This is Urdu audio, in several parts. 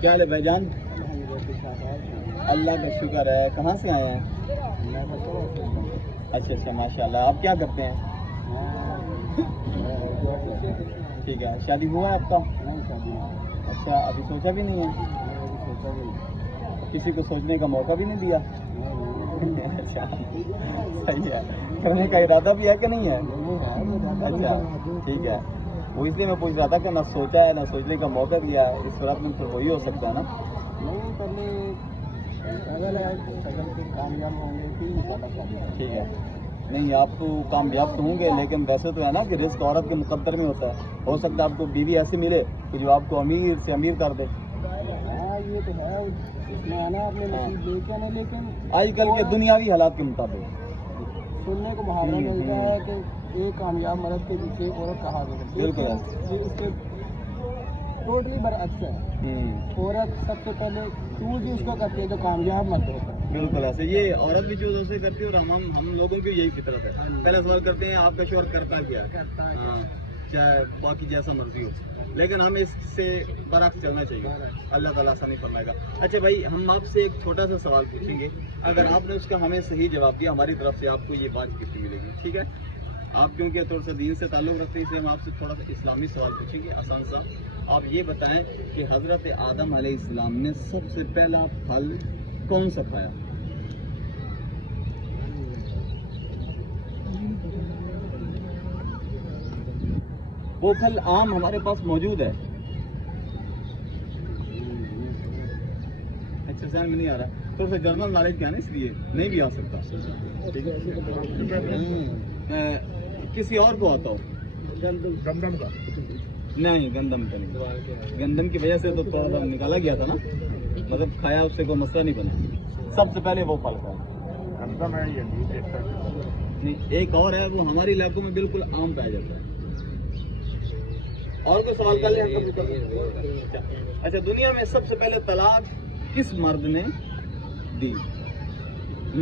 کیا حال ہے بھائی جان؟ اللہ کا شکر ہے. کہاں سے آئے ہیں؟ اچھا ماشاء اللہ. آپ کیا کرتے ہیں؟ ٹھیک ہے. شادی ہوا ہے آپ کا؟ اچھا, ابھی سوچا بھی نہیں ہے؟ کسی کو سوچنے کا موقع بھی نہیں دیا؟ اچھا صحیح ہے. کرنے کا ارادہ بھی ہے کہ نہیں ہے؟ اچھا ٹھیک ہے. وہ اس لیے میں پوچھ رہا تھا کہ نہ سوچا ہے نہ سوچنے کا موقع دیا. اس صورت میں پھر وہی ہو سکتا ہے نا. ٹھیک ہے. نہیں, آپ تو کامیاب تو ہوں گے, لیکن ویسے تو ہے نا کہ رزق عورت کے مقدر میں ہوتا ہے. ہو سکتا ہے آپ کو بیوی ایسی ملے کہ جو آپ کو امیر سے امیر کر دے. یہ تو ہے, اس میں آنا آپ نے نصیب دیکھا نہیں, لیکن آج کل کے دنیاوی حالات کے مطابق سننے کو محاورہ ملتا ہے کہ ایک کامیاب مرد کے پیچھے عورت کا ہاتھ ہوتا ہے. بالکل ٹوٹلی برعکس ہے. عورت سب سے پہلے چوز اس کو کرتی ہے جو کامیاب مرد ہوتا ہے. بالکل ایسے. یہ عورت بھی چوز اسے کرتی ہے اور ہم لوگوں کی یہی فطرت ہے. پہلے سوال کرتے ہیں آپ کا شوہر کرتا کیا ہے, چاہے باقی جیسا مرضی ہو, لیکن ہمیں اس سے برعکس چلنا چاہیے. اللہ تعالیٰ آسانی فرمائے گا. اچھا بھائی, ہم آپ سے ایک چھوٹا سا سوال پوچھیں گے. اگر آپ نے اس کا ہمیں صحیح جواب دیا, ہماری طرف سے آپ کو یہ بات کتنی ملے گی, ٹھیک ہے؟ آپ کیونکہ تھوڑا سا دین سے تعلق رکھتے ہیں, اس لیے ہم آپ سے تھوڑا سا اسلامی سوال پوچھیں گے, آسان سا. آپ یہ بتائیں کہ حضرت آدم علیہ السلام نے سب سے پہلا پھل کون سا کھایا؟ وہ پھل عام ہمارے پاس موجود ہے. اچھا سین میں نہیں آ رہا, تھوڑا سا جنرل نالج کا ہے نا, اس لیے نہیں بھی آ سکتا. کسی اور کو آتا ہو؟ گندم کا نہیں, گندم کا نہیں. گندم کی وجہ سے تو تھوڑا سا نکالا گیا تھا نا, مطلب کھایا اس سے کوئی مسئلہ نہیں بنا. سب سے پہلے وہ پھل کھایا. نہیں, ایک اور ہے, وہ ہمارے علاقوں میں بالکل عام پایا جاتا ہے. اور کوئی سوال کر لیں. اچھا, دنیا میں سب سے پہلے طلاق کس مرد نے دی؟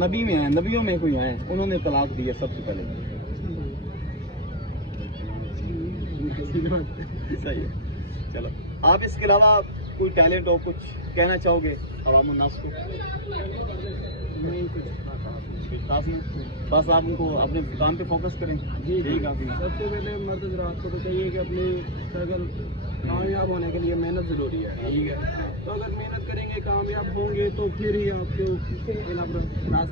نبی میں آئے, نبیوں میں کوئی آئے, انہوں نے طلاق دی ہے سب سے پہلے. صحیح ہے. چلو, آپ اس کے علاوہ کوئی ٹیلنٹ ہو, کچھ کہنا چاہو گے عوام الناس کو؟ بس آپ ان کو اپنے کام پہ فوکس کریں. جی کافی. سب سے پہلے مرد حضرات کو تو چاہیے کہ اپنی شکل کامیاب ہونے کے لیے محنت ضروری ہے. ٹھیک ہے, تو اگر محنت کریں گے کامیاب ہوں گے تو پھر ہی آپ کو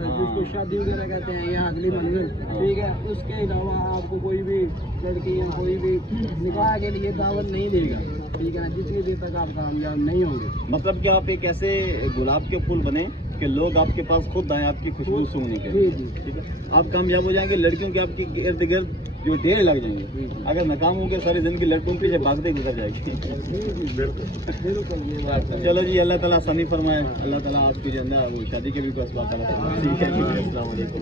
جس کو شادی وغیرہ کہتے ہیں یا اگلی منزل, ٹھیک ہے, اس کے علاوہ آپ کو کوئی بھی لڑکی یا کوئی بھی نکاح کے لیے دعوت نہیں دے گا. ٹھیک ہے, جتنی دیر تک آپ کامیاب نہیں ہوں گے. مطلب کہ آپ ایک ایسے گلاب کے پھول بنے کہ لوگ آپ کے پاس خود آئیں آپ کی خوشبو سونگنے کے لیے. ٹھیک ہے, آپ کامیاب ہو جائیں گے, لڑکیوں کے آپ کے ارد گرد جو ڈھیر لگ جائیں گے. اگر ناکام ہوں گے ساری زندگی لڑکوں کے پیچھے بھاگتے گزر جائے گی. چلو جی, اللہ تعالیٰ آسانی فرمائے. اللہ تعالیٰ آپ کی جو ہے وہ شادی کے بھی کوئی اسباب. السلام علیکم.